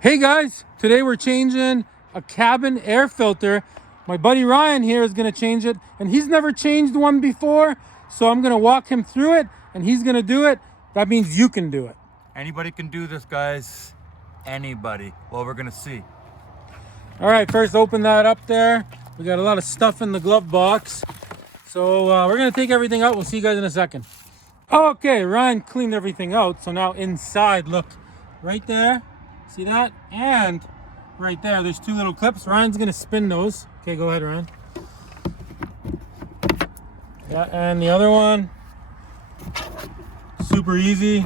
Hey guys, today we're changing a cabin air filter. My buddy Ryan here is going to change it, and he's never changed one before, so I'm going to walk him through it and he's going to do it. That means you can do it. Anybody can do this, guys. Anybody. Well, we're gonna see. All right, first open that up there. We got a lot of stuff in the glove box, so we're going to take everything out. We'll see you guys in a second. Okay, Ryan cleaned everything out, so now inside, look right there. See that? And right there, there's two little clips. Ryan's gonna spin those. Okay, go ahead, Ryan. Yeah, and the other one, super easy.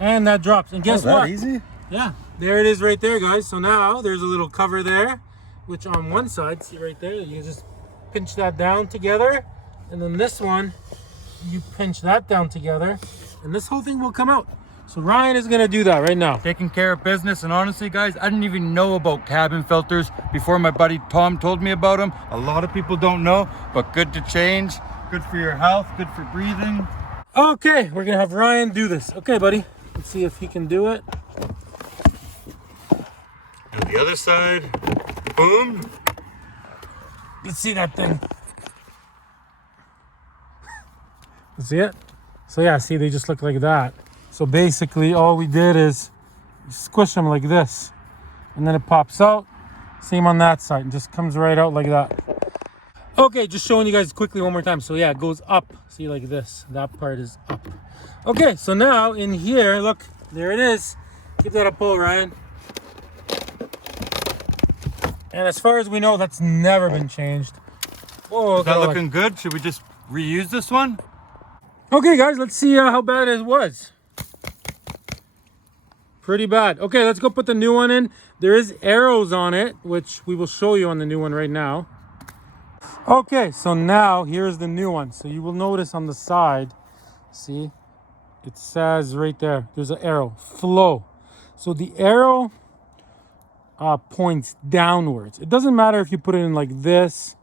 And that drops. And guess what? Easy? Yeah, there it is right there, guys. So now there's a little cover there, which on one side, see right there, you just pinch that down together. And then this one, you pinch that down together, and this whole thing will come out. So Ryan is gonna do that right now. Taking care of business, and honestly, guys, I didn't even know about cabin filters before my buddy Tom told me about them. A lot of people don't know, but good to change, good for your health, good for breathing. Okay, we're gonna have Ryan do this. Okay, buddy, let's see if he can do it. And the other side, boom. You see that thing? You see it? So yeah, see, they just look like that. So basically all we did is squish them like this, and then it pops out. Same on that side, and just comes right out like that. Okay, just showing you guys quickly one more time. So yeah, it goes up, see, like this. That part is up. Okay, so now in here, look, there it is. Keep that up, pull, Ryan. And as far as we know, that's never been changed. Whoa, Is that looking good? Should we just reuse this one? Okay, guys, let's see how bad it was. Pretty bad. Okay, let's go put the new one in. There is arrows on it, which we will show you on the new one right now. Okay, so now here's the new one. So you will notice on the side, see, it says right there, there's an arrow, flow. So the arrow points downwards. It doesn't matter if you put it in like this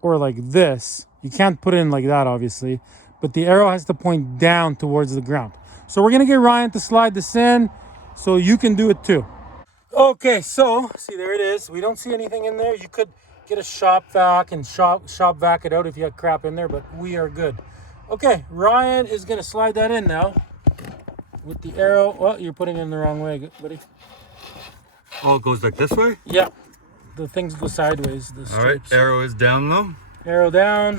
or like this. You can't put it in like that, obviously, but the arrow has to point down towards the ground. So we're gonna get Ryan to slide this in so you can do it too. Okay, so see, there it is. We don't see anything in there. You could get a shop vac and shop vac it out if you had crap in there, but we are good. Okay, Ryan is gonna slide that in now with the arrow. Oh, you're putting it in the wrong way, buddy. Oh, it goes like this way? Yeah, the things go sideways. The All right, arrow is down though. Arrow down.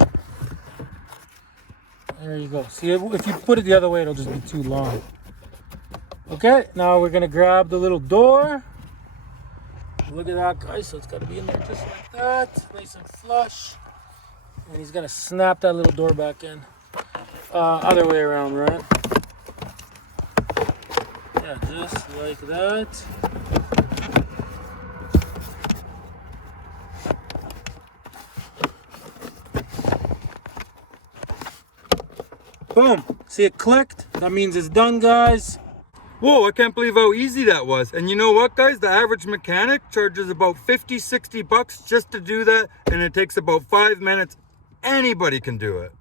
There you go. See, if you put it the other way, it'll just be too long. Okay, now we're gonna grab the little door. Look at that, guys. So it's gotta be in there just like that, nice and flush. And he's gonna snap that little door back in. Other way around, right? Yeah, just like that. Boom. See, it clicked. That means it's done, guys. Whoa, I can't believe how easy that was. And you know what, guys? The average mechanic charges about 50, 60 bucks just to do that, and it takes about 5 minutes. Anybody can do it.